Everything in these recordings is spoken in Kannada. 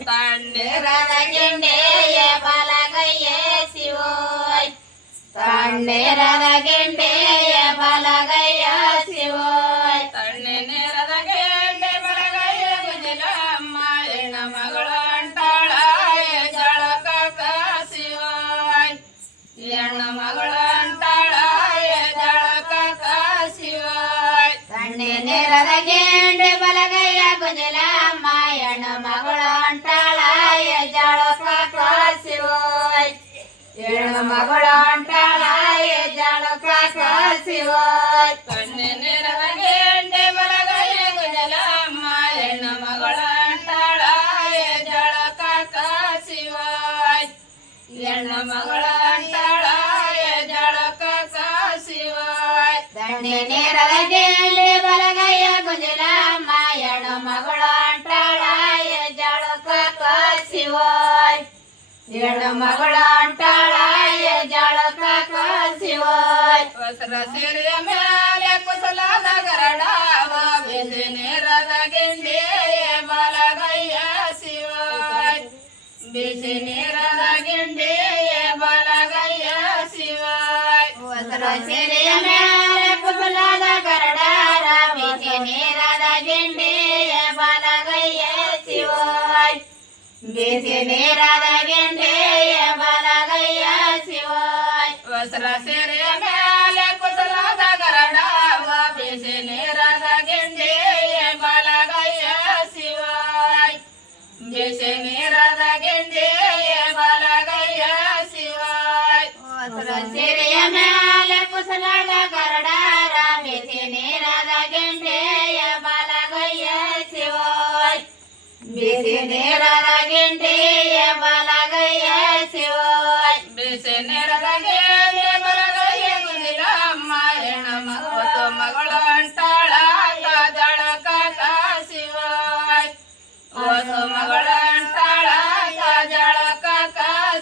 ತಣ್ಣೀರದ ಗೆಂಡೆಯ ಬಲಗೈಯ ಶಿವೋಯ್ ತಣ್ಣೀರದ ಗೆಂಡೆಯ ಬಲಗೈಯ ಶಿವೋಯ್ ತಣ್ಣೀರದ ಗೆಂಡೆ ಬಲಗೈಯ ಗುಜಲಮ್ಮ ಹೆಣ್ಣ ಮಗಳು ಅಂಟಾಳಾಯ ಜಳಕ ಶಿವೋಯ್ ಹೆಣ್ಣ ಮಗಳು ಅಂಟಾಳಾಯ ಜಳಕ ಶಿವೋಯ್ ತಣ್ಣೀರದ ಗೆಂಡೆ ಬಲಗೈಯ ಗುಜಲಮ್ಮ ಹೆಣ್ಣ ಮಗಳು ಅಂಟಾಳಾಯ ಜಳಕ ಶಿವೋಯ್ ಹೆಣ್ಣು ಮಗಳು ಅಂಟಾಳಾಯ ಜಳಕ ಶಿವೋಯ್ ತಣ್ಣೀರದ ಗೆಂಡೆ ಬಲಗೈಯ ಗುಜಲಮ್ಮ ಹೆಣ್ಣು ಮಗಳು ಅಂಟಾಳಾಯ ಜಳಕ ಶಿವೋಯ್ ಹೆಣ್ಣು ಮಗಳು ಅಂಟಾಳಾಯ ಜಳಕ ಶಿವೋಯ್ ತಣ್ಣೀರದ ಗೆಂಡೆ ಬಲಗೈಯ ಗುಜಲಮ್ಮ ಹೆಣ್ಣು ಮಗಳು ಅಂಟಾಳಾಯ ಜಳಕ ಶಿವೋಯ್ ಹೆಣ್ಣು ಮಗಳು ಅಂಟಾಳಾಯ ಜಳಕ ಶಿವೋಯ್ ವಸ್ತ್ರ ಸೀರೆಯ ಮೇಲೆ ಕುಸಲಾದ ಗರಡಾವ ಬಿಸಿ ನೀರದ ಗೆಂಡೆಯ ಬಲಗೈಯ ಶಿವೋಯ್ ಬಿಸಿ ನೀರದ ಗೆಂಡೆಯ ಬಲಗೈಯ ಶಿವೋಯ್ ವಸ್ತ್ರ ಸೀರೆಯ ಮೇಲೆ ಕುಸಲಾದ ಗರಡಾರ ಬಿಸಿ ನೀರದ ಗೆಂಡೆಯ ಬಲಗೈಯ ಶಿವೋಯ್ ಬಿಸಿ ನೀರದ ಗೆಂಡೆಯ ಬಲಗೈಯ ಶಿವೋಯ್ ವಸ್ತ್ರ ಸೀರೆಯ ಮೇಲೆ ಕುಸಲಾದ ಗರಡಾವ ಬಿಸಿ ನೀರದ ಗೆಂಡೆಯ ಬಲಗೈಯ ಶಿವೋಯ್ ಬಿಸಿ ನೀರದ ಗೆಂಡೆಯ ಬಲಗೈಯ ಶಿವೋಯ್ ವಸ್ತ್ರ ಸೀರೆಯ ಮೇಲೆ ಕುಸಲಾದ ಗರಡಾರ ಬಿಸಿ ನೀರದ ಗೆಂಡೆಯ ಬಲಗೈಯ ಶಿವೋಯ್ ಬಿಸಿ ನೀರದ ಗೆಂಡೆಯ ಬಲಗೈಯ ಶಿವೋಯ್ ಬಿಸಿ ನೀರದ ಗೆಂಡೆ ಬಲಗೈಯ ಗುಜಲಮ್ಮ ಹೆಣ್ಣು ಮಗಳು ಅಂಟಾಳಾಯ ಜಳಕ ಶಿವೋಯ್ ಹೊಸ ಮಗಳು ಅಂಟಾಳಾಯ ಜಳಕ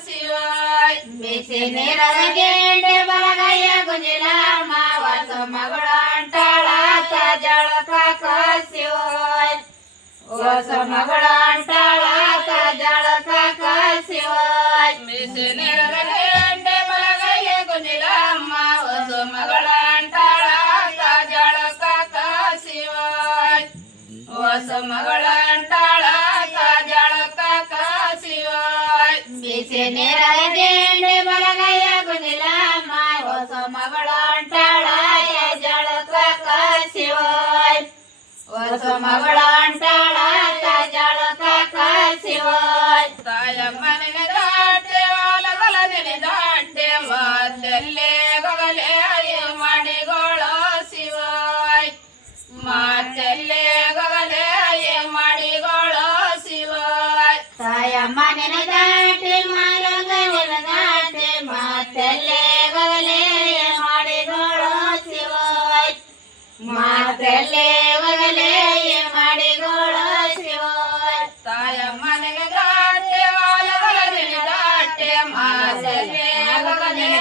ಶಿವೋಯ್ ಬಿಸಿ ನೀರದ ಗೆಂಡೆ ಬಲಗೈಯ ಗುಜಲಮ್ಮ ಹೊಸ ಮಗಳು ಅಂಟಾಳಾಯ ಜಳಕ ಶಿವೋಯ್ ಹೊಸ ಮಗಳು ಅಂಟಾಳಾಯ ಜಳಕ ಶಿವೋಯ್ ಬಿಸಿ ನೀರದ ಗೆಂಡೆ ಬಲಗೈಯ ಗುಜಲಮ್ಮ ಹೊಸ ಮಗಳು ಅಂಟಾಳಾಯ ಜಳಕ ಶಿವೋಯ್ ಹೊಸ ಮಗಳು ಅಂಟಾಳಾಯ ಜಳಕ ಶಿವೋಯ್ ಬಿಸಿ ನೀರದ ಗೆಂಡೆ ಬಲಗೈಯ ಗುಜಲಮ್ಮ ಹೊಸ ಮಗಳು ಅಂಟಾಳಾಯ ಜಳಕ ಶಿವೋಯ್ ಹೊಸ ಮಗಳು ಅಂಟಾಳಾಯ ಜಳಕ ಶಿವೋಯ್ ತಾಯಮ್ಮನ ದಾಟೆ ವಾಲಗಲ ನೆನೆದಾಟೆ ಮಾತಲ್ಲೇ ಗಗಲೇ ಮಾಡಿಗೋಳೋ ಶಿವೋಯ್ ಮಾತಲ್ಲೇ ಗಗಲೇ ಮಾಡಿಗೋಳೋ ಶಿವೋಯ್ ತಾಯಮ್ಮನ ದಾಟೆ ಮಾಲಗಲ ದಾಟೆ ಮಾತಲ್ಲೇ ಗಗಲೇ ಮಾಡಿಗೋಳೋ ಶಿವೋಯ್ ಮಾತಲ್ಲೇ ಗಗಲೇ ಮಾಡಿಗೋಳೋ ಶಿವೋಯ್ ತಾಯಮ್ಮನ ದಾಟೆ ವಾಲಗಲ ನೆನೆದಾಟೆ ಮಾತಲ್ಲೇ ಗಗಲೇ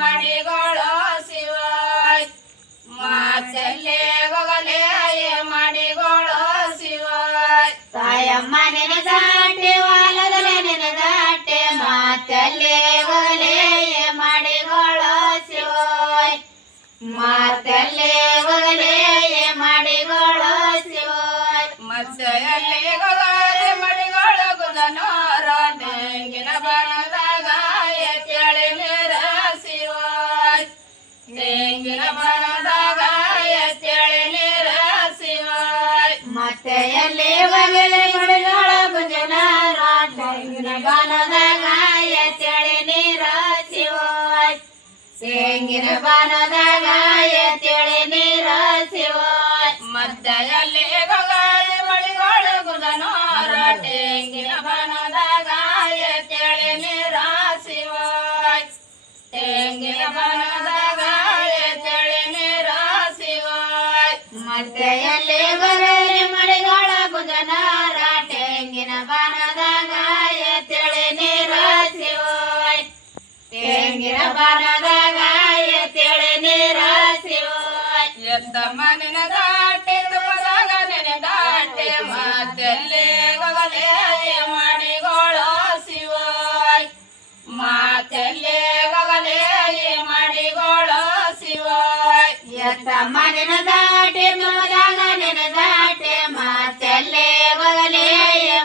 ಮಾಡಿಗೋಳೋ ಶಿವೋಯ್ ಮಾತಲ್ಲೇ ಗಗಲೇ ಮಾಡಿಗೋಳೋ ಶಿವೋಯ್ ತಾಯಮ್ಮನ ದಾಟೆ ವಾಲಗಲ ನೆನೆದಾಟೆ ಮಾತಲ್ಲೇ ಗಗಲೇ ಮಾಡಿಗೋಳೋ ಶಿವೋಯ್ ಮಾತಲ್ಲೇ ಗಗಲೇ ಮಾಡಿಗೋಳೋ ಶಿವೋಯ್ ಮತ್ತೆಯಲ್ಲಿ ಗಗಲೇ ಮಾಡಿಗೋಳೋ ಗುದನೋರ ತೆಂಗಿನ ಬನದಾಗ ಎತ್ತೇಳಿ ನೀರ ಶಿವೋಯ್ ತೆಂಗಿನ ಬನದಾಗ ಎತ್ತೇಳಿ ನೀರ ಶಿವೋಯ್ ಮತ್ತೆಯಲ್ಲಿ ಗಗಲೇ ಮಾಡಿಗೋಳೋ ಗುದನೋರ ತೆಂಗಿನ ಬನದಾಗ ಎತ್ತೇಳಿ ನೀರ ಶಿವೋಯ್ ತೆಂಗಿನ ಬನದಾಗ ಎತ್ತೇಳಿ ನೀರ ಶಿವೋಯ್ ಮತ್ತೆಯಲ್ಲಿ ಗಗಲೇ ಮಾಡಿಗೋಳೋ ಗುದನೋರ ತೆಂಗಿನ ಬನದಾಗ ಎತ್ತೇಳಿ ನೀರ ಶಿವೋಯ್ ತೆಂಗಿನ ಬನದಾಗ ಎತ್ತೇಳಿ ನೀರ ಶಿವೋಯ್ ಮತ್ತೆಯಲ್ಲಿ ಗಗಲೇ ಮಾಡಿಗೋಳೋ ಗುದನೋರ ತೆಂಗಿನ ಬನದಾಗ ಎತ್ತೇಳಿ ನೀರ ಶಿವೋಯ್ ತೆಂಗಿನ ಬನದಾಗ ಎತ್ತೇಳಿ ನೀರ ಶಿವೋಯ್ ಎದ್ದ ಮನಿನ ದಾಟೆ ತುಪದಾಗ ನೆನೆ ದಾಟೆ ಮಾತೆಲ್ಲೇ ಗಗಲೇ ಎತ್ತಮ್ಮನಿನ ದಾಟಿ ಮದಾಗ ನಿನ ದಾಟಿ ಮಾತೆಲ್ಲೇ ಹೋಗಲೇ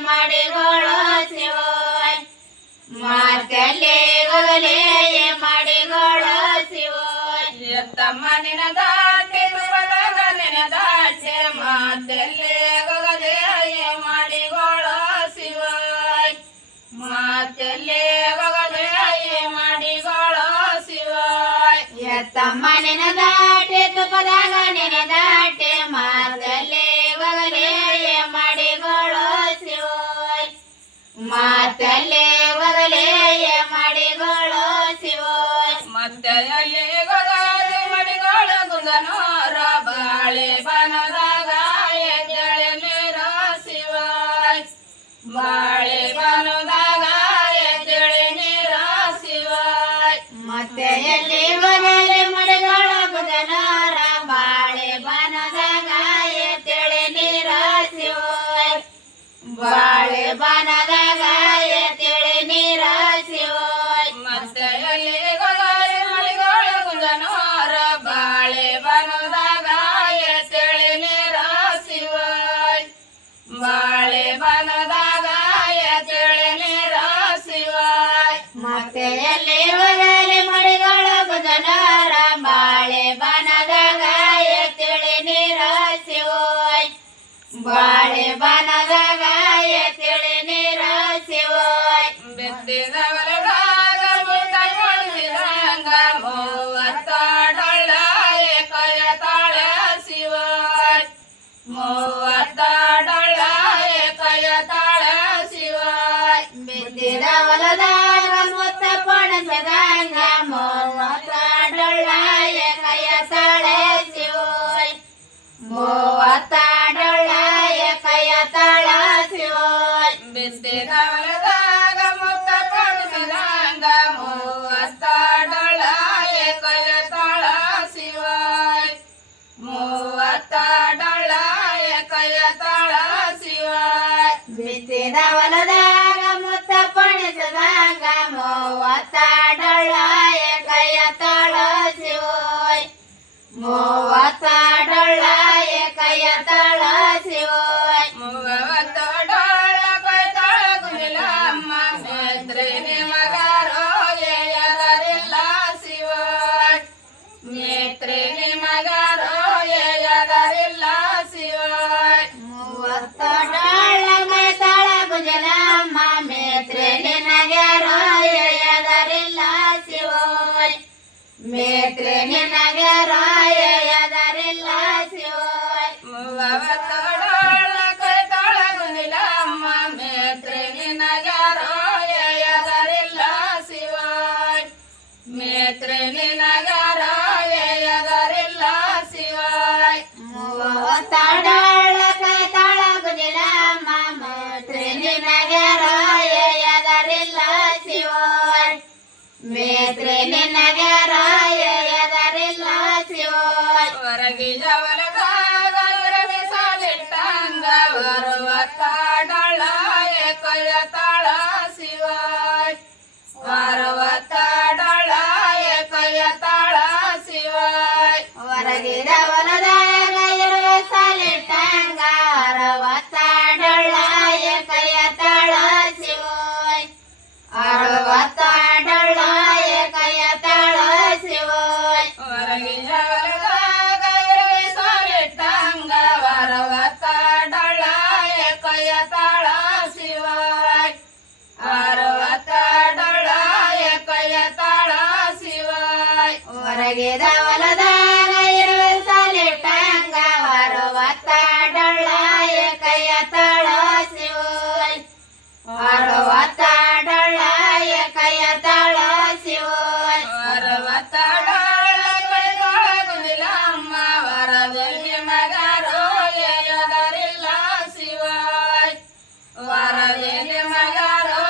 ಮಾಡಿಗೋಳು ಶಿವೋಯ್ ಮಾತೆಲ್ಲೇ ಹೋಗಲೇ ಮಾಡಿಗೋಳು ಶಿವೋಯ್ ಎತ್ತಮ್ಮನಿನ ದಾಟಿ ಮದಾಗ ನಿನ ದಾಟಿ ಮಾತೆಲ್ಲೇ ಹೋಗಲೇ ಮಾಡಿಗೋಳು ಶಿವೋಯ್ ಮಾತೆಲ್ಲೇ ಹೋಗಲೇ ಮಾಡಿಗೋಳು ಶಿವೋಯ್ ಎತ್ತಮ್ಮನಿನ ದಾಟಿ ತುಪ್ಪದಾಗ ನಿನ ದಾಟಿ ಮಾತಲ್ಲೇ ಹೋಗಲೇ ಮಾಡಿಗೋಳು ಶಿವೋಯ್ ಮಾತಲ್ಲೇ ಹೋಗಲೇ ಮಾಡಿಗೋಳು ಶಿವೋಯ್ ಮತ್ತೆಯಲ್ಲಿ ಹೋಗಲೇ ಮಾಡಿಗೋಳು ಗುಂಗನೋರ ಬಾಳೆ ಬನದಾಗ ಎದ್ದೇಳೆ ನೀರ ಶಿವೋಯ್ ಬಾಳೆ ಬನದಾಗ ಎದ್ದೇಳೆ ನೀರ ಶಿವೋಯ್ ಮತ್ತೆಯಲ್ಲಿ ಹೋಗಲೇ ಮಾಡಿಗೋಳು ಗುಂಗನೋರ ಬಾಳೆ ಬನದಾಗ ಎದ್ದೇಳೆ ನೀರ ಶಿವೋಯ್ ಬಾಳೆ ಬನದಾಗ ಎದ್ದೇಳೆ ನೀರ ಶಿವೋಯ್ ಮತ್ತೆಯಲ್ಲಿ ಹೋಗಲೇ ಮಾಡಿಗೋಳು ಗುಂಗನೋರ ಬಾಳೆ ಬನದಾಗ ಎದ್ದೇಳೆ ನೀರ ಶಿವೋಯ್ ಬಾಳೆ ಬನದಾಗ ಎದ್ದೇಳೆ ನೀರ ಶಿವೋಯ್ ಮತ್ತೆಯಲ್ಲಿ ಹೋಗಲೇ ಮಾಡಿಗೋಳು ಗುಂಗನೋರ ಬಾಳೆ ಬನದಾಗ ಎದ್ದೇಳೆ ನೀರ ಶಿವೋಯ್ ಬಾಳೆ ಬನದಾಗ ಎದ್ದೇಳೆ ನೀರ ಶಿವೋಯ್ ಬೆತ್ತಿದ ಹೊಲದಾಗ ಮುತ್ತ ಕೊಳಿಸಿದಂಗ ಮೂವತ್ತ ಡೊಳ್ಳ ಕಯ ತಾಳ ಶಿವೋಯ್ ಮೂವತ್ತ ಡೊಳ್ಳ ಕಯ ತಾಳ ಶಿವೋಯ್ ಬೆತ್ತಿದ ಹೊಲದಾಗ ಮುತ್ತ ಪಣಸದಂಗ ಮೂವತ್ತ ಡೊಳ್ಳ ಕಯ ತಾಳ ಶಿವೋಯ್ ಮೂವತ್ತ ಡೊಳ್ಳ ಕಯ ತಾಳ ಶಿವೋಯ್ ಬೆತ್ತಿದ ಹೊಲದಾಗ ಮುತ್ತ ಪಣಸದಂಗ ಮೂವತ್ತ ಡೊಳ್ಳ ಕಯ ತಾಳ ಶಿವೋಯ್ ಮೂವತ್ತ ಡೊಳ್ಳ ಕಯ ತಾಳ ಶಿವೋಯ್ ಬಿತ್ತಿದ ಹೊಲದಾಗ ಮುತ್ತ ಪಣಸದಂಗ ಮೂವತ್ತ ಡೊಳ್ಳ ಕಯ ತಾಳ ಶಿವೋಯ್ ಮೂವತ್ತ ಡೊಳ್ಳ ಕಯ ತಾಳ ಶಿವೋಯ್ ಮೂವತ್ತ ಡೊಳ್ಳ ಕೈ ತಾಳ ಗುಂಜಿಲಮ್ಮ ಮೇತ್ರಿ ನಿಮಗಾರೋ ಎದರಿಲ್ಲ ಶಿವೋಯ್ ಮೇತ್ರಿ ನಿಮಗಾರೋ ಎದರಿಲ್ಲ ಶಿವೋಯ್ ಮೂವತ್ತ ಡೊಳ್ಳ ಕೈ ತಾಳ ಗುಂಜಿಲಮ್ಮ ಮೇತ್ರಿ ನಿನಗಾರೋ ಎದರಿಲ್ಲ ಶಿವೋಯ್ ಮೇತ್ರಿ ನಿನಗಾರೋ ಎದರಿಲ್ಲ ಶಿವೋಯ್ ಮೂವತ್ತ ಡೊಳ್ಳ ಕೈ ತಾಳ ಗುಂಜಿಲಮ್ಮ ಮೇತ್ರಿ ನಿನಗಾರೋ ಎದರಿಲ್ಲ ಶಿವೋಯ್ ಮೇತ್ರಿ ನಿನಗಾರೋ ಎದರಿಲ್ಲ ಶಿವೋಯ್ ಮೂವತ್ತ ಡೊಳ್ಳ ಕೈ ತಾಳ ಗುಂಜಿಲಮ್ಮ ಮೇತ್ರಿ ನಿನಗಾರೋ ಎದರಿಲ್ಲ ಶಿವೋಯ್ ಮೇತ್ರಿ ನಿನಗಾರೋ ಎದರಿಲ್ಲ ಶಿವೋಯ್ ಹೊರಗಿದ ಹೊಲದಾಗ ಎರವೆ ಸಾಲಿಟ್ಟಂಗ ಅರವತ್ತ ಡೊಳ್ಳ ಕಯ ತಾಳ ಶಿವೋಯ್ ಅರವತ್ತ ಡೊಳ್ಳ ಕಯ ತಾಳ ಶಿವೋಯ್ ಹೊರಗಿದ ಹೊಲದಾಗ ಎರವೆ ಸಾಲಿಟ್ಟಂಗ ಅರವತ್ತ ಡೊಳ್ಳ ಕಯ ತಾಳ ಶಿವೋಯ್ ಅರವತ್ತ ಡೊಳ್ಳ ಕಯ ತಾಳ ಶಿವೋಯ್ ಹೊರಗಿನ ಹೊಲದಾಗ ಎರವೆ ಸಾಲಿಟ್ಟಂಗ ಅರವತ್ತ ಡೊಳ್ಳ ಕಯ ತಾಳ ಶಿವೋಯ್ ಅರವತ್ತ ಡೊಳ್ಳ ಕಯ ತಾಳ ಶಿವೋಯ್ ಹೊರಗಿದ ಹೊಲದಾಗ ಎರವೆ ಸಾಲಿಟ್ಟಂಗ ಅರವತ್ತ ಡೊಳ್ಳ ಕಯ ತಾಳ ಶಿವೋಯ್ ಅರವತ್ತ ಡೊಳ್ಳ ಕಯ ತಾಳ ಶಿವೋಯ್ ಅರವತ್ತ ಡೊಳ್ಳ ಕೈ ತಾಳ ಗುಂಜಿಲಮ್ಮ ವರವೆ ನಿಮಗಾರೋ ಎದರಿಲ್ಲ ಶಿವೋಯ್ ವರವೆ ನಿಮಗಾರೋ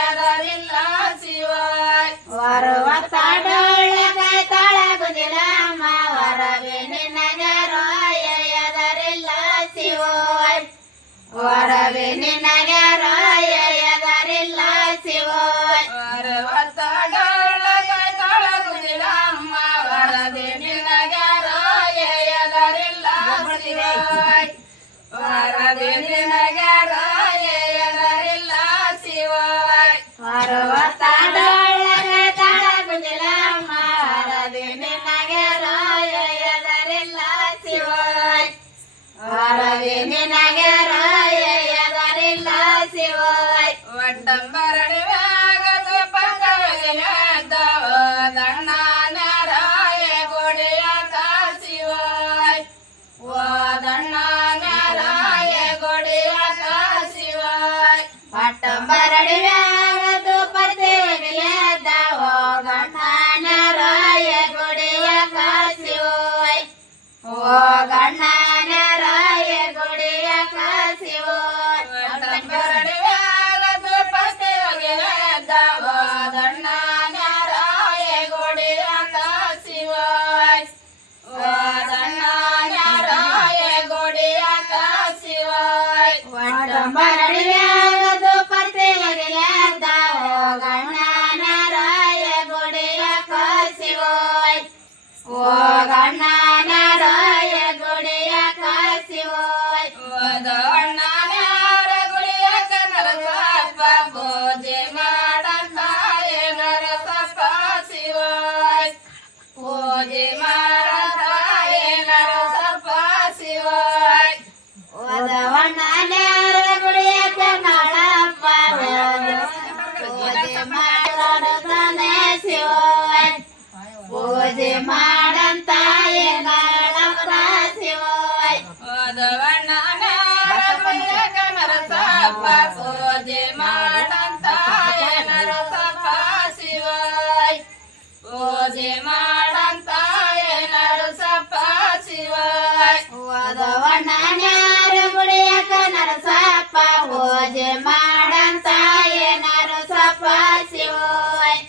ಎದರಿಲ್ಲ ಶಿವೋಯ್ ಅರವತ್ತ ಡೊಳ್ಳ ಕೈ ತಾಳ ಗುಂಜಿಲಮ್ಮ ವರವೆ ನಿನಗಾರೋ ಎದರಿಲ್ಲ ಶಿವೋಯ್ ವರವೆ ನಿನಗಾರೋ ಎದರಿಲ್ಲ ಶಿವೋಯ್ ಅರವತ್ತ ಡೊಳ್ಳ ಕೈ ತಾಳ ಗುಂಜಿಲಮ್ಮ ವರವೆ ನಿನಗಾರೋ ಪಟ್ಟಂಬರಡಿವ್ಯಾಗದ ಪಕ್ಕವೆಲಿಯದ್ದವ ದಣ್ಣಾನ್ಯರಾಯ ಗೋಡೆಯ ಕಾಸಿವಾಯ್ ದಣ್ಣಾನ್ಯರಾಯ ಗೋಡೆಯ ಕಾಸಿವಾಯ್ ಪಟ್ಟಂಬರಡಿವ್ಯಾಗದ ಪಕ್ಕವೆಲಿಯದ್ದವ ಗಣ್ಣಾನ್ಯರಾಯ ಗೋಡೆಯ ಕಾಸಿವಾಯ್ ಗಣ್ಣಾನ್ಯರಾಯ ಗೋಡೆಯ ಕಾಸಿವಾಯ್ ಪಟ್ಟಂಬರಡಿವ್ಯಾಗದ ಪಕ್ಕವೆಲಿಯದ್ದವ ದಣ್ಣಾನ್ಯರಾಯ ಗೋಡೆಯ ಕಾಸಿವಾಯ್ ದಣ್ಣಾನ್ಯರಾಯ ಗೋಡೆಯ ಕಾಸಿವಾಯ್ ಪಟ್ಟಂಬರಡಿವ್ಯಾಗದ ಪಕ್ಕವೆಲಿಯದ್ದವ ಗಣ್ಣಾನ್ಯರಾಯ ಗೋಡೆಯ ಕಾಸಿವಾಯ್ ಗಣ್ಣಾನ್ಯರಾಯ ಗೋಡೆಯ ಕಾಸಿವಾಯ್ ದಣ್ಣಾನ್ಯರ ಗುಡಿಯ ಕನ್ನಡ ಸಪ್ಪ ಪೂಜೆ ಮಾಡಂತಾಯ ನರಸಪ್ಪ ಶಿವಾಯ್ ಪೂಜೆ ಮಾಡಂತಾಯ ನರಸಪ್ಪ ಶಿವಾಯ್ ದಣ್ಣಾನ್ಯರ ಗುಡಿಯ ಕನ್ನಡಪ್ಪ ಪೂಜೆ ಮಾಡಂತಾನೆ ಶಿವಾಯ್ ಪೂಜೆ ಮಾಡಂತಾಯ ನಾಳಪ್ಪ ಶಿವಾಯ್ ದಣ್ಣಾನ್ಯರ ಗುಡಿಯ ಕನ್ನಡ ಸಪ್ಪ ಪೂಜೆ ಮಾಡಂತಾಯ ನರಸಪ್ಪ ಶಿವಾಯ್ ಪೂಜೆ ಮಾಡಂತಾಯ ನರಸಪ್ಪ ಶಿವಾಯ್ ದಣ್ಣಾನ್ಯರ ಗುಡಿಯ ಕನ್ನಡ ಸಪ್ಪ ಪೂಜೆ ಮಾಡಂತಾಯ ನರಸಪ್ಪ ಶಿವಾಯ್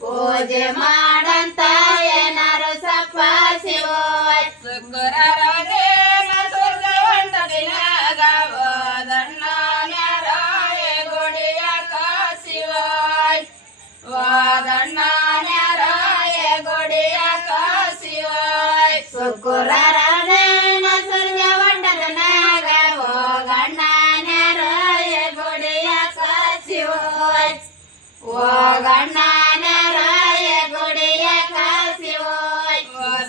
ಪೂಜೆ ಮಾಡಂತಾಯ ನರಸಪ್ಪ ಶಿವಾಯ್ ಸುಗ್ರರಾಜೇನ ಸುರ್ಗವಂಟದಿನಾಗವ ದಣ್ಣಾನ್ಯರಾಯ ಗೋಡೆಯ ಕಾಸಿವಾಯ್ ದಣ್ಣಾನ್ಯರಾಯ ಗೋಡೆಯ ಕಾಸಿವಾಯ್ ಸುಗ್ರರಾಜೇನ ಸುರ್ಗವಂಟದಿನಾಗವ ಗಣ್ಣಾನ್ಯರಾಯ ಗೋಡೆಯ ಕಾಸಿವಾಯ್ ಗಣ್ಣಾನ್ಯರಾಯ ಗುಡಿಯ ಕಾಸಿವಾಯ್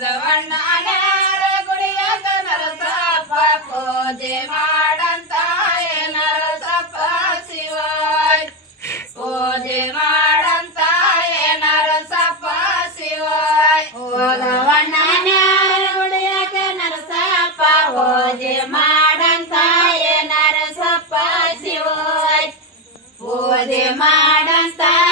ದಣ್ಣಾನ್ಯರ ಗುಡಿಯ ನರಸಪ್ಪ ಪೂಜೆ ಮಾಡಂತಾಯ ನರಸಪ್ಪ ಶಿವಾಯ್ ಪೂಜೆ ಮಾಡಂತಾಯ ನರಸಪ್ಪ ಶಿವಾಯ್ ದಣ್ಣಾನ್ಯರ ಗುಡಿಯ ನರಸಪ್ಪ ಪೂಜೆ ಮಾಡಂತಾಯ ನರಸಪ್ಪ ಶಿವಾಯ್ ಪೂಜೆ ಮಾಡಂತಾಯ